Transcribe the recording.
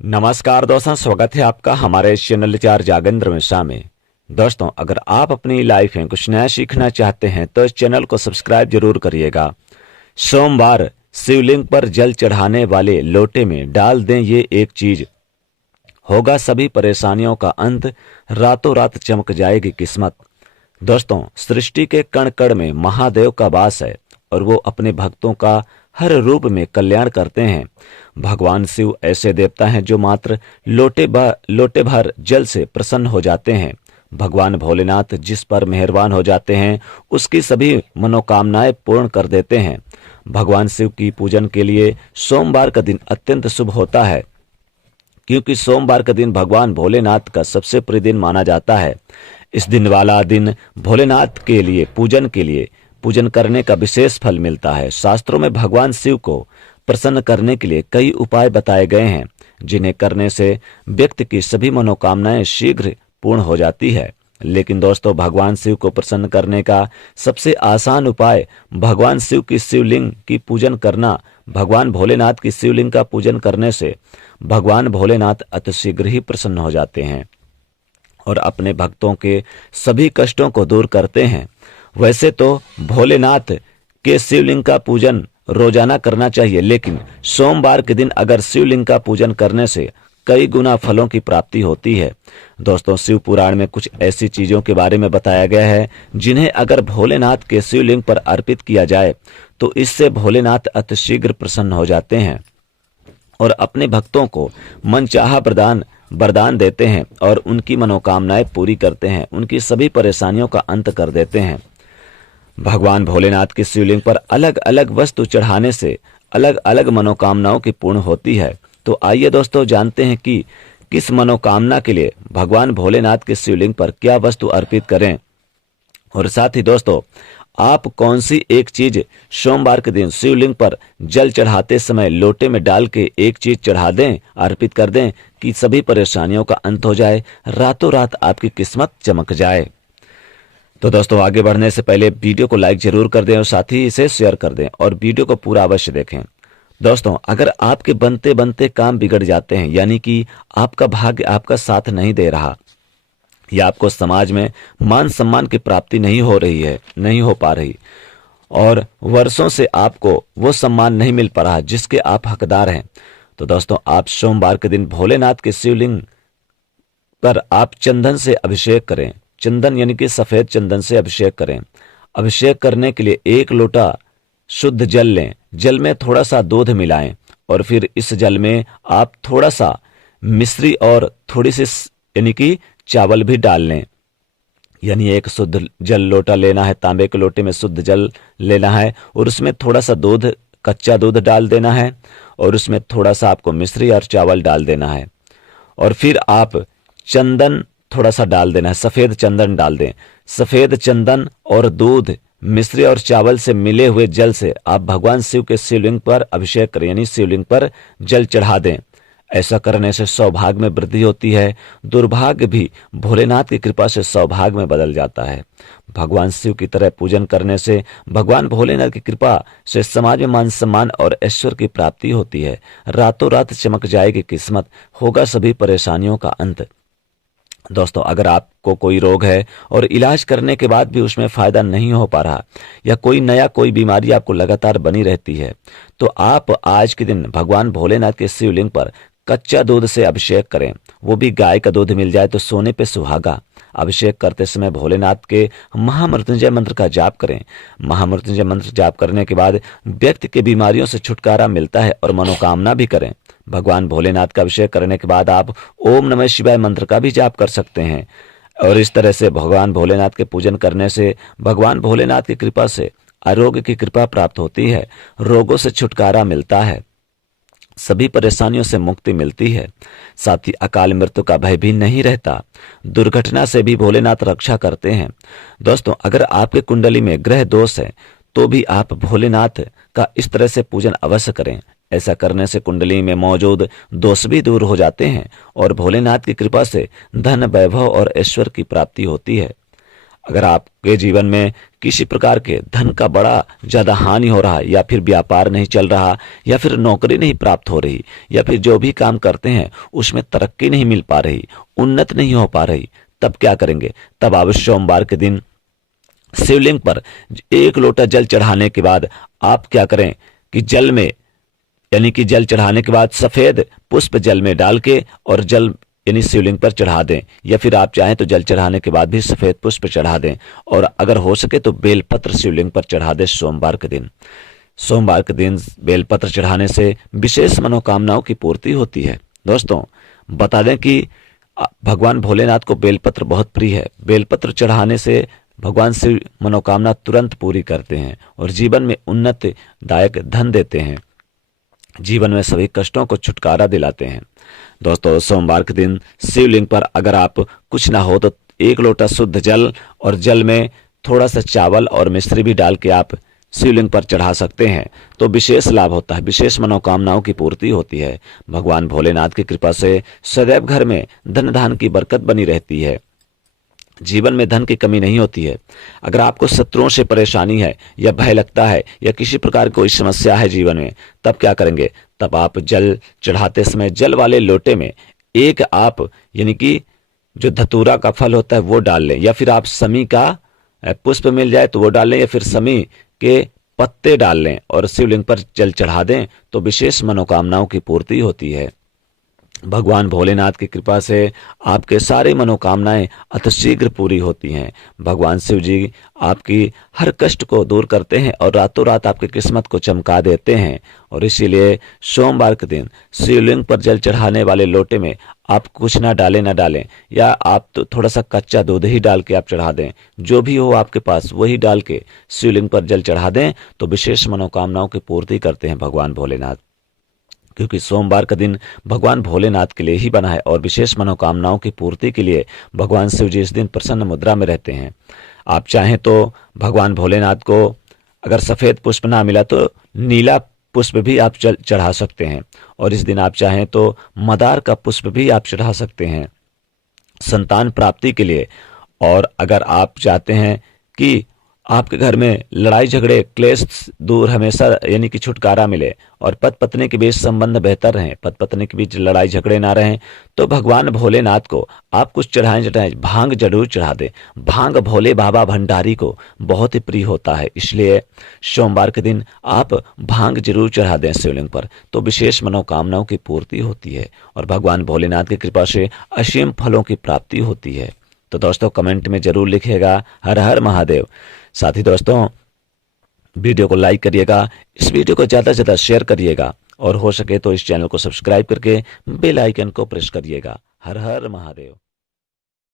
नमस्कार दोस्तों, स्वागत है आपका हमारे इस चैनल चार जागेंद्र मिश्रा में। दोस्तों, अगर आप अपनी लाइफ में कुछ नया सीखना चाहते हैं तो इस चैनल को सब्सक्राइब जरूर करिएगा। सोमवार शिवलिंग पर जल चढ़ाने वाले लोटे में डाल दें ये एक चीज, होगा सभी परेशानियों का अंत, रातों रात चमक जाएगी किस्मत। दोस्तों, सृष्टि के कण कण में महादेव का वास है और वो अपने भक्तों का हर रूप में कल्याण करते हैं। भगवान शिव ऐसे देवता हैं जो मात्र लोटे भर जल से प्रसन्न हो जाते हैं। भगवान भोलेनाथ जिस पर मेहरबान हो जाते हैं उसकी सभी मनोकामनाएं पूर्ण कर देते हैं। भगवान शिव की पूजन के लिए सोमवार का दिन अत्यंत शुभ होता है, क्योंकि सोमवार का दिन भगवान भोलेनाथ का सबसे प्रिय दिन माना जाता है। इस दिन वाला दिन भोलेनाथ के लिए पूजन करने का विशेष फल मिलता है। शास्त्रों में भगवान शिव को प्रसन्न करने के लिए कई उपाय बताए गए हैं, जिन्हें करने से व्यक्ति की सभी मनोकामनाएं शीघ्र पूर्ण हो जाती है। लेकिन दोस्तों, भगवान शिव को प्रसन्न करने का सबसे आसान उपाय भगवान शिव की शिवलिंग की पूजन करना। भगवान भोलेनाथ की शिवलिंग का पूजन करने से भगवान भोलेनाथ अतिशीघ्र ही प्रसन्न हो जाते हैं और अपने भक्तों के सभी कष्टों को दूर करते हैं। वैसे तो भोलेनाथ के शिवलिंग का पूजन रोजाना करना चाहिए, लेकिन सोमवार के दिन अगर शिवलिंग का पूजन करने से कई गुना फलों की प्राप्ति होती है। दोस्तों, शिव पुराण में कुछ ऐसी चीजों के बारे में बताया गया है जिन्हें अगर भोलेनाथ के शिवलिंग पर अर्पित किया जाए तो इससे भोलेनाथ अतिशीघ्र प्रसन्न हो जाते हैं और अपने भक्तों को मनचाहा वरदान देते हैं और उनकी मनोकामनाएं पूरी करते हैं, उनकी सभी परेशानियों का अंत कर देते हैं। भगवान भोलेनाथ की शिवलिंग पर अलग अलग वस्तु चढ़ाने से अलग अलग मनोकामनाओं की पूर्ण होती है। तो आइए दोस्तों, जानते हैं कि किस मनोकामना के लिए भगवान भोलेनाथ के शिवलिंग पर क्या वस्तु अर्पित करें। और साथ ही दोस्तों, आप कौन सी एक चीज सोमवार के दिन शिवलिंग पर जल चढ़ाते समय लोटे में डाल के एक चीज चढ़ा दें, अर्पित कर दें कि सभी परेशानियों का अंत हो जाए, रातों रात आपकी किस्मत चमक जाए। तो दोस्तों, आगे बढ़ने से पहले वीडियो को लाइक जरूर कर दें और साथ ही इसे शेयर कर दें और वीडियो को पूरा अवश्य देखें। दोस्तों, अगर आपके बनते बनते काम बिगड़ जाते हैं, यानी कि आपका भाग्य आपका साथ नहीं दे रहा या आपको समाज में मान सम्मान की प्राप्ति नहीं हो पा रही और वर्षों से आपको वो सम्मान नहीं मिल पा रहा जिसके आप हकदार हैं, तो दोस्तों, आप सोमवार के दिन भोलेनाथ के शिवलिंग पर आप चंदन से अभिषेक करें। चंदन यानी कि सफेद चंदन से अभिषेक करें। अभिषेक करने के लिए एक लोटा शुद्ध जल लें। जल में थोड़ा सा दूध मिलाएं और फिर इस जल में आप थोड़ा सा मिश्री और थोड़ी सी यानी कि चावल भी डाल लें। यानी एक शुद्ध जल लोटा लेना है, तांबे के लोटे में शुद्ध जल लेना है और उसमें थोड़ा सा दूध, कच्चा दूध डाल देना है और उसमें थोड़ा सा आपको मिश्री और चावल डाल देना है और फिर आप चंदन थोड़ा सा डाल देना है, सफेद चंदन डाल दें। सफेद चंदन और दूध, मिश्री और चावल से मिले हुए जल से आप भगवान शिव के शिवलिंग पर अभिषेक करें, यानी शिवलिंग पर जल चढ़ा दें। ऐसा करने से सौभाग्य में वृद्धि होती है, दुर्भाग्य भी भोलेनाथ की कृपा से सौभाग्य में बदल जाता है। भगवान शिव की तरह पूजन करने से भगवान भोलेनाथ की कृपा से समाज में मान सम्मान और ऐश्वर्य की प्राप्ति होती है। रातों रात चमक जाएगी किस्मत, होगा सभी परेशानियों का अंत। दोस्तों, अगर आपको कोई रोग है और इलाज करने के बाद भी उसमें फायदा नहीं हो पा रहा या कोई बीमारी आपको लगातार बनी रहती है, तो आप आज के दिन भगवान भोलेनाथ के शिवलिंग पर कच्चा दूध से अभिषेक करें। वो भी गाय का दूध मिल जाए तो सोने पे सुहागा। अभिषेक करते समय भोलेनाथ के महामृत्युंजय मंत्र का जाप करें। महामृत्युंजय मंत्र जाप करने के बाद व्यक्ति के बीमारियों से छुटकारा मिलता है और मनोकामना भी करें। भगवान भोलेनाथ का अभिषेक करने के बाद आप ओम नमः शिवाय मंत्र का भी जाप कर सकते हैं और इस तरह से भगवान भोलेनाथ के पूजन करने से भगवान भोलेनाथ की कृपा से आरोग्य की कृपा प्राप्त होती है, रोगों से छुटकारा मिलता है, सभी परेशानियों से मुक्ति मिलती है, साथ ही अकाल मृत्यु का भय भी नहीं रहता। दुर्घटना से भी भोलेनाथ रक्षा करते हैं। दोस्तों, अगर आपके कुंडली में ग्रह दोष है तो भी आप भोलेनाथ का इस तरह से पूजन अवश्य करें। ऐसा करने से कुंडली में मौजूद दोष भी दूर हो जाते हैं और भोलेनाथ की कृपा से धन, वैभव और ऐश्वर्य की प्राप्ति होती है। अगर आपके जीवन में किसी प्रकार के धन का बड़ा ज्यादा हानि हो रहा है, या फिर व्यापार नहीं चल रहा, या फिर नौकरी नहीं प्राप्त हो रही, या फिर जो भी काम करते हैं उसमें तरक्की नहीं मिल पा रही, उन्नत नहीं हो पा रही, तब क्या करेंगे? तब आप सोमवार के दिन शिवलिंग पर 1 लोटा जल चढ़ाने के बाद आप क्या करें कि जल में, यानी कि जल चढ़ाने के बाद सफेद पुष्प जल में डाल के और जल यानी शिवलिंग पर चढ़ा दें, या फिर आप चाहें तो जल चढ़ाने के बाद भी सफेद पुष्प चढ़ा दें, और अगर हो सके तो बेलपत्र शिवलिंग पर चढ़ा दें सोमवार के दिन। सोमवार के दिन बेलपत्र चढ़ाने से विशेष मनोकामनाओं की पूर्ति होती है। दोस्तों, बता दें कि भगवान भोलेनाथ को बेलपत्र बहुत प्रिय है। बेलपत्र चढ़ाने से भगवान शिव मनोकामना तुरंत पूरी करते हैं और जीवन में उन्नत दायक धन देते हैं, जीवन में सभी कष्टों को छुटकारा दिलाते हैं। दोस्तों, सोमवार के दिन शिवलिंग पर अगर आप कुछ ना हो तो 1 लोटा शुद्ध जल और जल में थोड़ा सा चावल और मिश्री भी डाल के आप शिवलिंग पर चढ़ा सकते हैं, तो विशेष लाभ होता है, विशेष मनोकामनाओं की पूर्ति होती है। भगवान भोलेनाथ की कृपा से सदैव घर में धन धान की बरकत बनी रहती है, जीवन में धन की कमी नहीं होती है। अगर आपको शत्रुओं से परेशानी है, या भय लगता है, या किसी प्रकार की कोई समस्या है जीवन में, तब क्या करेंगे? तब आप जल चढ़ाते समय जल वाले लोटे में एक आप यानी कि जो धतूरा का फल होता है वो डाल लें, या फिर आप समी का पुष्प मिल जाए तो वो डाल लें, या फिर समी के पत्ते डाल लें और शिवलिंग पर जल चढ़ा दें, तो विशेष मनोकामनाओं की पूर्ति होती है। भगवान भोलेनाथ की कृपा से आपके सारे मनोकामनाएं अतिशीघ्र पूरी होती हैं। भगवान शिव जी आपकी हर कष्ट को दूर करते हैं और रातों रात आपकी किस्मत को चमका देते हैं। और इसीलिए सोमवार के दिन शिवलिंग पर जल चढ़ाने वाले लोटे में आप कुछ ना डालें, या आप तो थोड़ा सा कच्चा दूध ही डाल के आप चढ़ा दें, जो भी हो आपके पास वही डाल के शिवलिंग पर जल चढ़ा दें, तो विशेष मनोकामनाओं की पूर्ति करते हैं भगवान भोलेनाथ। क्योंकि सोमवार का दिन भगवान भोलेनाथ के लिए ही बना है और विशेष मनोकामनाओं की पूर्ति के लिए भगवान शिव जी इस दिन प्रसन्न मुद्रा में रहते हैं। आप चाहें तो भगवान भोलेनाथ को अगर सफेद पुष्प ना मिला तो नीला पुष्प भी आप चढ़ा सकते हैं, और इस दिन आप चाहें तो मदार का पुष्प भी आप चढ़ा सकते हैं संतान प्राप्ति के लिए। और अगर आप चाहते हैं कि आपके घर में लड़ाई झगड़े क्लेश दूर हमेशा यानी कि छुटकारा मिले, और पति पत्नी के बीच संबंध बेहतर रहें, पति पत्नी के बीच लड़ाई झगड़े ना रहें, तो भगवान भोलेनाथ को आप कुछ चढ़ाएं, भांग जरूर चढ़ा दें। भांग भोले बाबा भंडारी को बहुत ही प्रिय होता है, इसलिए सोमवार के दिन आप भांग जरूर चढ़ा दें शिवलिंग पर, तो विशेष मनोकामनाओं की पूर्ति होती है और भगवान भोलेनाथ की कृपा से असीम फलों की प्राप्ति होती है। तो दोस्तों, कमेंट में जरूर लिखिएगा हर हर महादेव। साथ ही दोस्तों, वीडियो को लाइक करिएगा, इस वीडियो को ज़्यादा से ज़्यादा शेयर करिएगा, और हो सके तो इस चैनल को सब्सक्राइब करके बेल आइकन को प्रेस करिएगा। हर हर महादेव।